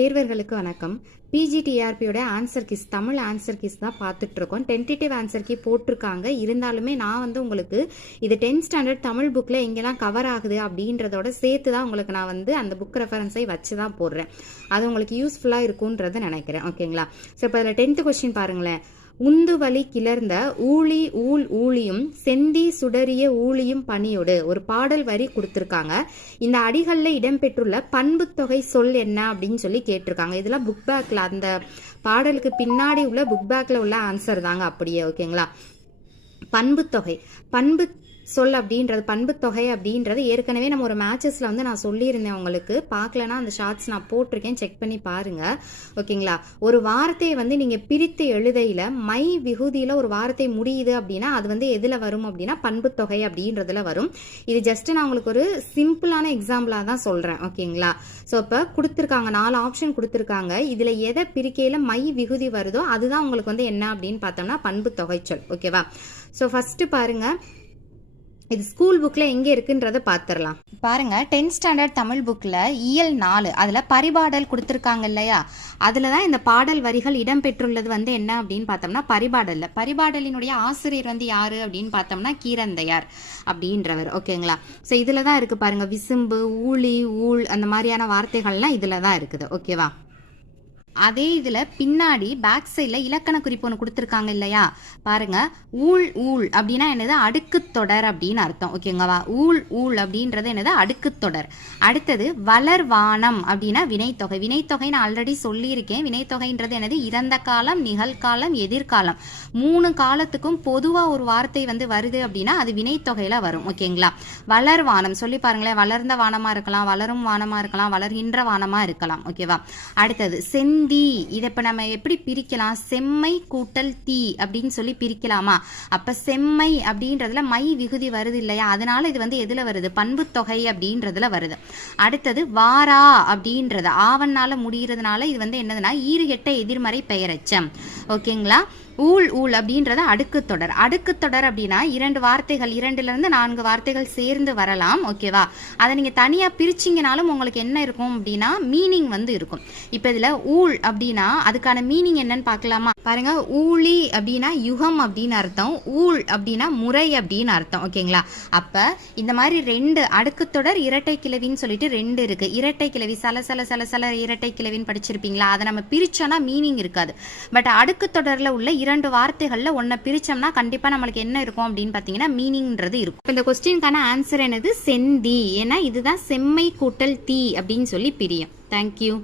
தேர்வர்களுக்கு வணக்கம். பிஜிடிஆர்பியோட answer keys Tamil answer keys தான் பார்த்துட்டு இருக்கோம். டென்டேட்டிவ் ஆன்சர் கீ போட்டிருக்காங்க. இருந்தாலுமே நான் உங்களுக்கு இது 10th ஸ்டாண்டர்ட் தமிழ் புக்கில் எங்கெல்லாம் கவர் ஆகுது அப்படின்றதோட சேர்த்து தான் உங்களுக்கு நான் அந்த புக் ரெஃபரன்ஸை வச்சு தான் போடுறேன். அது உங்களுக்கு யூஸ்ஃபுல்லாக இருக்கும்ன்றது நினைக்கிறேன். ஓகேங்களா? ஸோ இப்போ அதில் 10th கொஸ்டின் பாருங்களேன். உந்துவலி கிளர்ந்த ஊழி ஊழ் ஊழியும் செந்தி சுடரிய ஊழியும் பணியோடு ஒரு பாடல் வரி கொடுத்துருக்காங்க. இந்த அடிகளில் இடம்பெற்றுள்ள பண்பு தொகை சொல் என்ன அப்படின்னு சொல்லி கேட்டிருக்காங்க. இதெல்லாம் புக் பேக்கில் அந்த பாடலுக்கு பின்னாடி உள்ள புக் பேக்கில் உள்ள ஆன்சர் தாங்க அப்படியே. ஓகேங்களா? பண்பு தொகை பண்பு சொல் அப்படின்றது பண்பு தொகை அப்படின்றது ஏற்கனவே நம்ம ஒரு மேட்சஸில் நான் சொல்லியிருந்தேன். உங்களுக்கு பார்க்கலன்னா அந்த ஷார்ட்ஸ் நான் போட்டிருக்கேன், செக் பண்ணி பாருங்க. ஓகேங்களா? ஒரு வார்த்தையை நீங்கள் பிரித்து எழுதையில் மை விகுதியில் ஒரு வார்த்தை முடியுது அப்படின்னா அது எதில் வரும் அப்படின்னா பண்பு தொகை அப்படின்றதுல வரும். இது ஜஸ்ட் நான் உங்களுக்கு ஒரு சிம்பிளான எக்ஸாம்பிளாக தான் சொல்கிறேன். ஓகேங்களா? ஸோ இப்போ கொடுத்துருக்காங்க 4 ஆப்ஷன் கொடுத்துருக்காங்க. இதில் எதை பிரிக்கையில் மை விகுதி வருதோ அதுதான் உங்களுக்கு என்ன அப்படின்னு பார்த்தோம்னா பண்பு தொகை சொல். ஓகேவா? ஸோ ஃபஸ்ட்டு பாருங்கள், இது ஸ்கூல் புக்கில் எங்கே இருக்குன்றதை பார்த்துடலாம். பாருங்க, 10th ஸ்டாண்டர்ட் தமிழ் புக்கில் இயல் 4 அதில் பரிபாடல் கொடுத்துருக்காங்க இல்லையா? அதில் தான் இந்த பாடல் வரிகள் இடம்பெற்றுள்ளது என்ன அப்படின்னு பார்த்தோம்னா பரிபாடலில். பரிபாடலினுடைய ஆசிரியர் யார் அப்படின்னு பார்த்தோம்னா கீரந்தையார் அப்படின்றவர். ஓகேங்களா? ஸோ இதில் தான் இருக்குது பாருங்க, விசும்பு, ஊழி, ஊழ் அந்த மாதிரியான வார்த்தைகள்லாம் இதில் தான் இருக்குது. ஓகேவா? அதே இதில் பின்னாடி பேக் சைடில் இலக்கண குறிப்பு ஒன்று கொடுத்துருக்காங்க இல்லையா? பாருங்க, ஊழ் ஊழ் அப்படின்னா என்னது? அடுக்கு தொடர் அப்படின்னு அர்த்தம். ஓகேங்களா? ஊழ் ஊழ் அப்படின்றது என்னது? அடுக்கு தொடர். அடுத்தது வளர்வானம் அப்படின்னா வினைத்தொகை. வினைத்தொகை நான் ஆல்ரெடி சொல்லியிருக்கேன். வினைத்தொகைன்றது என்னது? இறந்த காலம், நிகழ்காலம், எதிர்காலம் 3 காலத்துக்கும் பொதுவாக ஒரு வார்த்தை வருது அப்படின்னா அது வினைத்தொகையில் வரும். ஓகேங்களா? வளர்வானம் சொல்லி பாருங்களேன். வளர்ந்த வானமாக இருக்கலாம், வளரும் வானமாக இருக்கலாம், வளர்கின்ற வானமாக இருக்கலாம். ஓகேவா? அடுத்தது செந்தி. இதை இப்போ நம்ம எப்படி பிரிக்கலாம்? செம்மை கூட்டல் தீ அப்படின்னு சொல்லி பிரிக்கலாமா? அப்ப செம்மை அப்படின்றதுல மை விகுதி வருது இல்லையா? அதனால இது எதுல வருது? பண்பு தொகை அப்படின்றதுல வருது. அடுத்தது வாரா அப்படின்றது ஆவன்னால முடிகிறதுனால இது என்னதுன்னா ஈறுகெட்ட எதிர்மறை பெயரெச்சம். ஓகேங்களா? ஊழ் ஊழ் அப்படின்றத அடுக்கு தொடர். அடுக்கு தொடர் அப்படின்னா 2 வார்த்தைகள் 2லிருந்து 4 வார்த்தைகள் சேர்ந்து வரலாம். ஓகேவா? அதை நீங்க தனியா பிரிச்சிங்கனாலும் உங்களுக்கு என்ன இருக்கும் அப்படின்னா மீனிங் இருக்கும். இப்போ இதுல ஊழ் அப்படின்னா அதுக்கான மீனிங் என்னன்னு பார்க்கலாமா? பாருங்க, ஊழி அப்படின்னா யுகம் அப்படின்னு அர்த்தம், ஊழ் அப்படின்னா முறை அப்படின்னு அர்த்தம். ஓகேங்களா? அப்ப இந்த மாதிரி 2 அடுக்கு தொடர் இரட்டை கிளவின்னு சொல்லிட்டு 2 இருக்கு. இரட்டை கிளவி சலசல சலசல இரட்டை கிளவின்னு படிச்சிருப்பீங்களா? அதை நம்ம பிரிச்சோம்னா மீனிங் இருக்காது. பட் அடுக்கு தொடர்ல உள்ள 2 வார்த்தைகள்ல ஒன்ன பிரிச்சோம்னா கண்டிப்பா நம்மளுக்கு என்ன இருக்கும் அப்படின்னு பாத்தீங்கன்னா மீனிங்ன்றது இருக்கும். இந்த கொஸ்டினுக்கான ஆன்சர் என்னது? செந்தி. ஏன்னா இதுதான் செம்மை கூட்டல் தீ அப்படின்னு சொல்லி பிரியும். தேங்க்யூ.